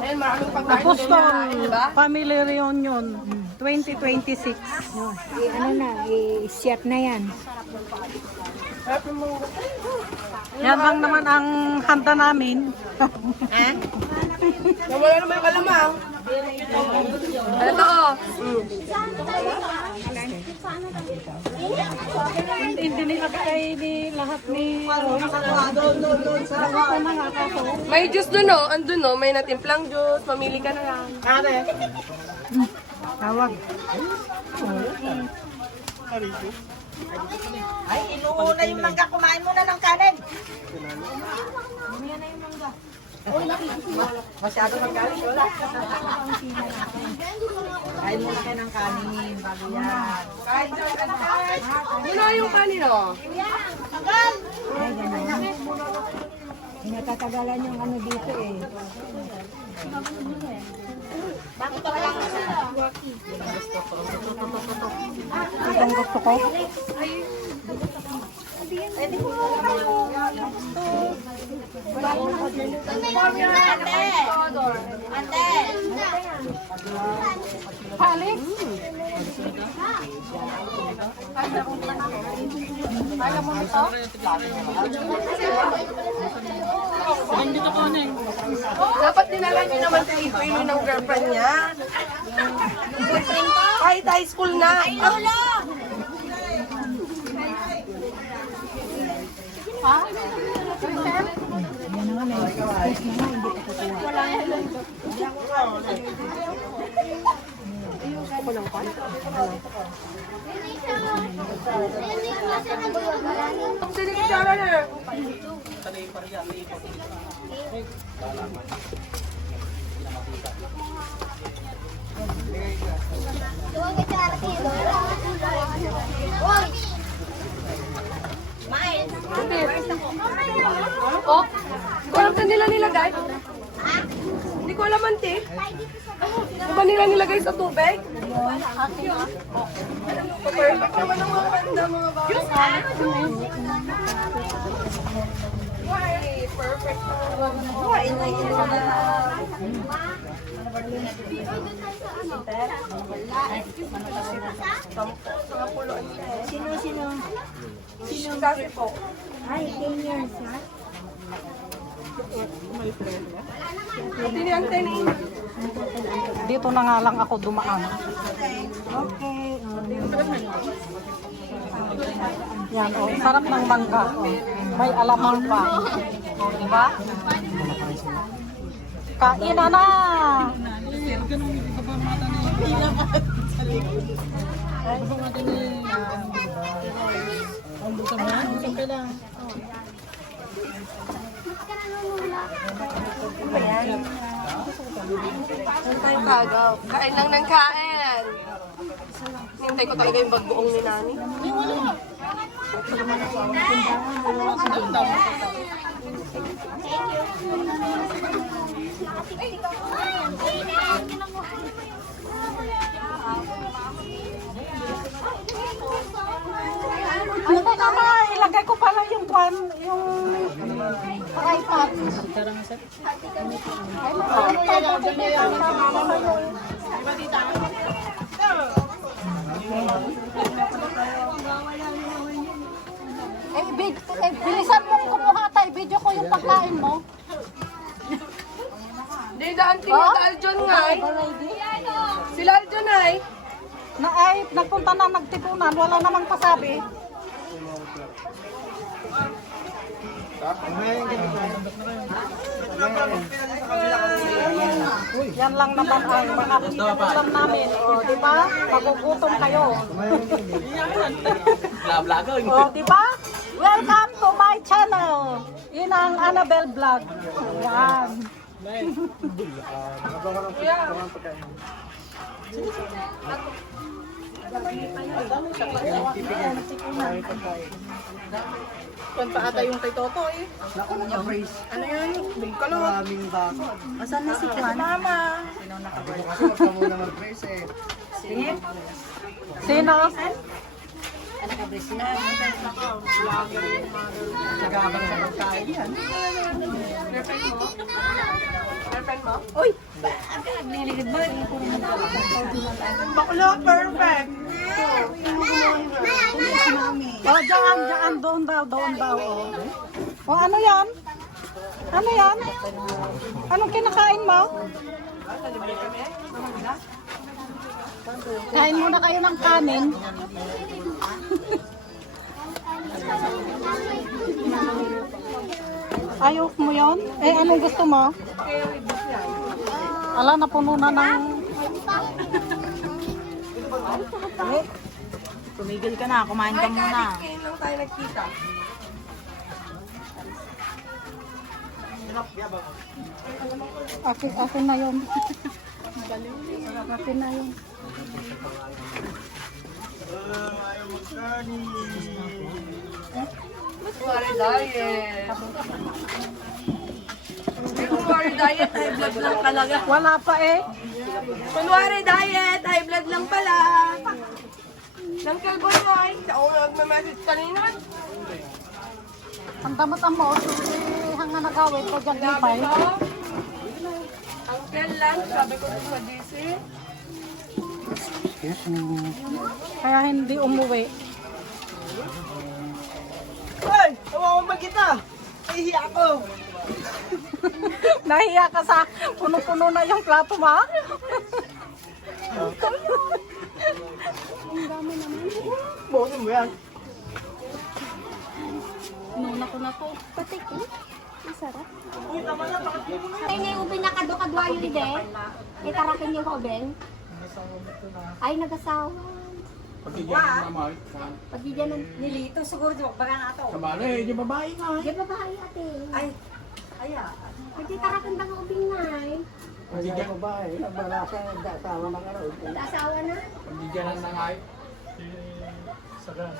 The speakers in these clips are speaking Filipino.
Ayun, maraming pagkain. Apostol Diba? Family Reunion 2026. I-share na yan. Yan lang naman ang handa namin. Wala naman yung kalamang. Ito oh. Hindi nilagay ni lahat ni Roy. May juice dun oh. Andun oh. May natimplang juice. Mamili ka na lang. Tawag. Ay, inuuna yung mangga. Kumain muna ng kanin. Masyado magaling. Wala. Kain muna kayo ng kanin. Bago yan. Yun na yung kanin oh. Ay, gano'n. Natatagalan yung ano dito eh. Bakit wala ka sa Itong gusto ko. Pwede ko Ate! Palik. Alam mo ito? Dapat dinala niyo naman si Ito ng girlfriend niya. Kahit high school na. Sinigitsara na. Oh, hindi ko alam saan nila nilagay. Hindi ko alam, ante. Ano ba nila nilagay sa tubig? Perfect naman ang mga banda, mga bata. Why? Perfect. Why? Sino? Kasi po. Ay, 10 years ha? Hindi ni ante ni. Dito na nga lang ako dumaan. Okay. Yan, oh, sarap ng mangga. Oh. May alamang pa. Oh, diba? Kain na! Tayo kagaw. Kain lang ng kain. Hintay ko talaga yung bagbuong ni Nani. Ano ba naman? Ilagay ko pala yung iPad. Bilisan mong kumuha tayo. Video ko yung pagkain mo. Hindi, daan tingin sa Aljon nga eh. Sila Aljon ay. Nagpunta na nagtipunan. Wala namang pasabi. Yan lang naman ang mga pinutusan namin. O, di ba? Magugutom kayo. O, di ba? Welcome to my channel. Yun ang Annabelle Vlog. Yan. Kung pa ata yung kay Toto eh. Ano yun? Bingkalot. Maraming bako. Asan na si Juan? Mama. Huwag ka muna mag-brace eh. Sino? Nag-aabang sa magkain yan. Girlfriend mo? Uy! Bakla, perfect. Oh, dyan, doon daw. Oh, ano yan? Ano yan? Anong kinakain mo? Kain muna kayo ng kanin. Ayaw mo yon? Eh, anong gusto mo? Ala, napuno na ng... Tumigil ka na, kumain ka muna. Ngayon lang tayo nagkita. Akin na yun. Akin na yun. Kunwari diet. Kunwari diet, high blood lang talaga. Wala pa eh. Kunwari diet, high blood lang pala. Nang kalboy mo ay, ako nagme-message kanina. Ang damot mo, hanga nagawin ko dyan Sabi ipay. ko, Uncle lunch, sabi ko sa DC. Kaya hindi umuwi. Hoy! Tawa ko magkita! Nahihiya ako! Nahiya ka sa puno-puno na yung plato mo. Bono mo yan. Nuna ko na po. Patik eh. Masarap. Ay, na yung ubin na kadwa yun din. Itarakin yung ubin. Ay, nag-asawa. Pagigyan ng nilito, siguro di baga na ito. Kamala eh, di babae nga. Di ba bahay ate? Ay, aya. Pagkitarakin ba ng ubin na eh? Pagigyan ko ba eh, wala sa dasawa ng araw. Nag-asawa na? Pagigyan lang na nga eh. Sagan.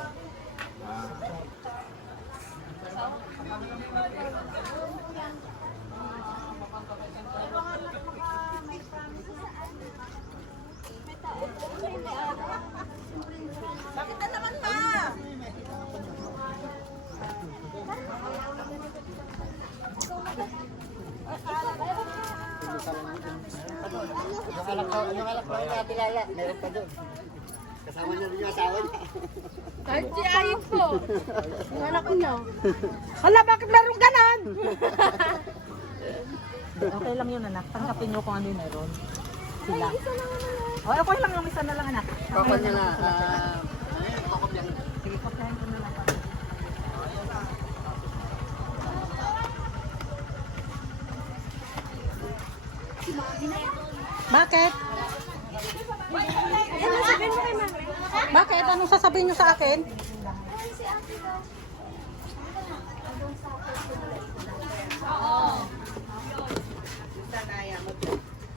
Yung alak ko yung atilala, meron pa doon. Kasama niya rin yung asawa niya. Ay, si ayip po. Yung anak ko niya. Hala, bakit meron ganon? Okay lang yun, anak. Tanggapin nyo kung ano yung meron. Sila. Oh, okay lang yung isa na lang, anak. Pakon niya na. Sige, kopyahin ko na lang. Bakit? Bakit? Anong sasabihin nyo sa akin?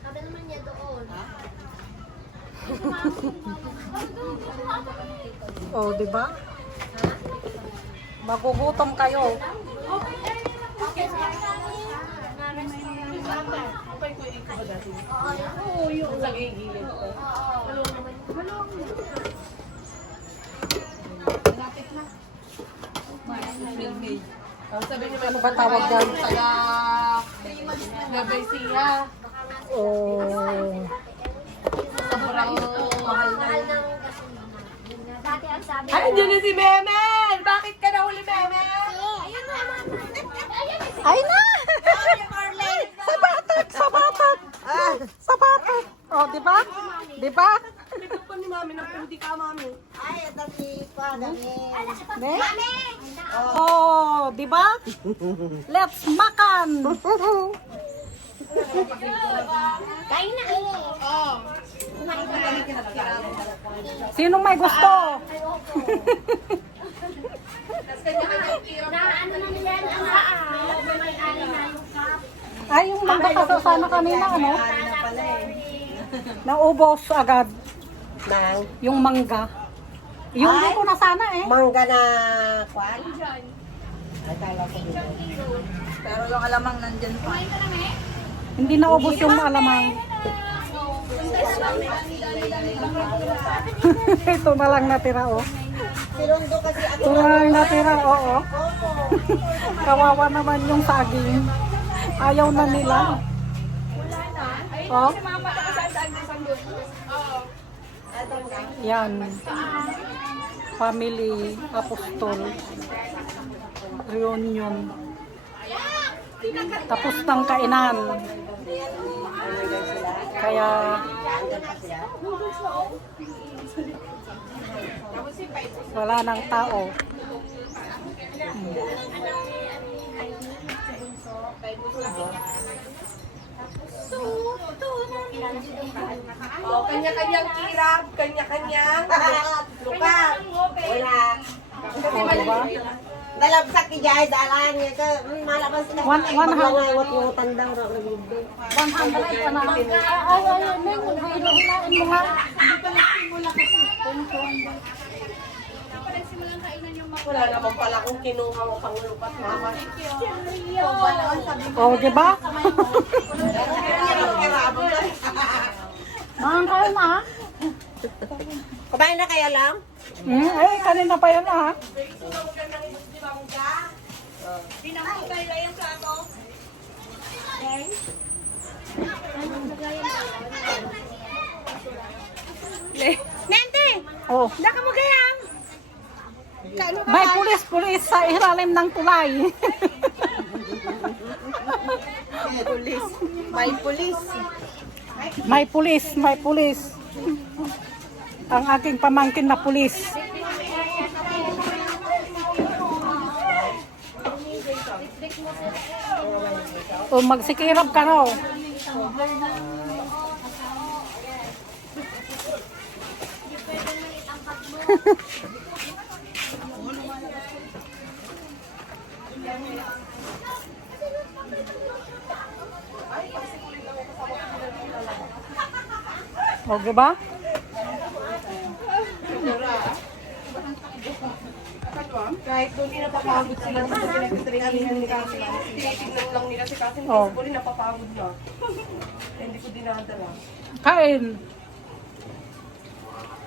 Sabi naman niya doon. Oh, di ba? Magugutom kayo. Oo, yung nagigilid ko. Sabi niya, Ano ba tawag dyan? taga Nabaysiya. Oh. Sobrang mahal na. Mahal ng dati ang sabi. Ay, nandiyan na si Memel! Bakit ka nahuli, Memel? Ayun na naman. Ay na! Sa batak! Sa batak! Sa batak! Oh, di ba? Di ba? Ito pa ni Mami, nagpudi ka, Mami. Ne? Oh, di ba? Let's makan! Kain na eh. Kumain ka na. Sino may gusto? Na ano na nila ang may ani na yung cup. Ay, yung mangga kasi sana kanina, ano? Naubos agad. Yung mangga. Yung hindi ko na sana eh. Mangga na kwan? Pero yung alamang nandyan pa. Hindi naubos yung alamang. Ito na lang natira, oh. Sinundo kasi ako. Ito na lang natira, oo. Kawawa naman yung saging. Ayaw na nila. Oh, Kasi mga bata kasi saan sa yan. Family Apostol Reunion. Tapos ng kainan. Kaya wala nang tao. Oh, kanya-kanyang kirap, kanya-kanyang lukat. Wala. O, diba? Dalabsak ni Jai, dalan niya ka. Malabas sila. One hundred. Maglangaywat-ngutan daw. 100 na. Ay, may hilain mo nga. Wala naman pala kung kinuha mo pang lukat, mama. O, diba? Mahang kayo na. Kumain na kaya lang? Eh, kanina pa yan ah. Nente! Oh. Naka mo kayang! May pulis sa ilalim ng tulay. May pulis. May pulis. Ang aking pamangkin na pulis. O magsikirap ka raw. O, diba? Kahit doon napapagod sila sa pinag-training ni Kasi. Tinitignan lang nila si Kasi. Oh. Hindi ko rin napapagod na. Hindi ko dinadala. Kain.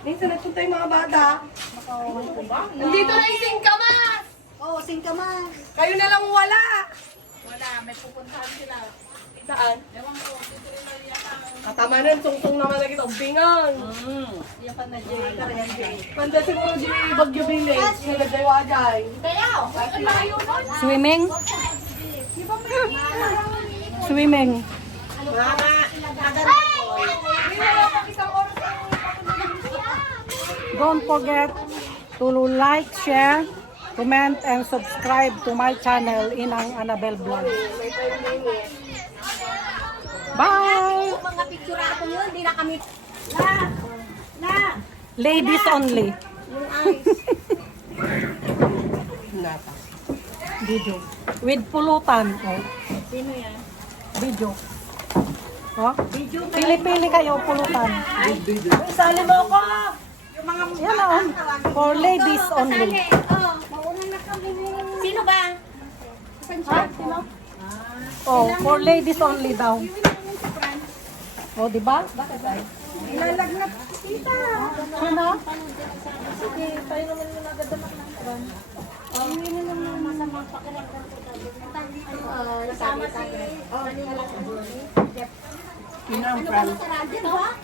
Minsan nagpunta yung mga bata. Nandito na yung singkamas! Oo, singkamas. Kayo na lang wala! Wala, may pupuntahan sila. Saan? Ewan ko, katama nun, tungtong naman na kita, bingan. Yan pa na Jay. Panda siguro di Bagyo Village, nilagay-wajay. Swimming. Swimming. Mama. Don't forget to like, share, comment, and subscribe to my channel, Inang Annabel Vlog. Bye! Mga picture ako yun, di na kami... Ladies only. Yung eyes. Video. With pulutan. Oh. Sino yan? Video. Oh? Pili-pili kayo pulutan. Sali mo ko. Yan na, oh. For ladies only. Oo, mauna na kami. Sino ba? Saan siya? Sino? Oh, for ladies only daw. Oh, di ba? Ilalagnat kita. Sino? Sige, tayo naman yung nagadamak ng kwan. Hindi na naman masama pakiramdam ko tayo. Kasama si... Kanina lang. Pinang Fran. Ano ba sa radyo, ba?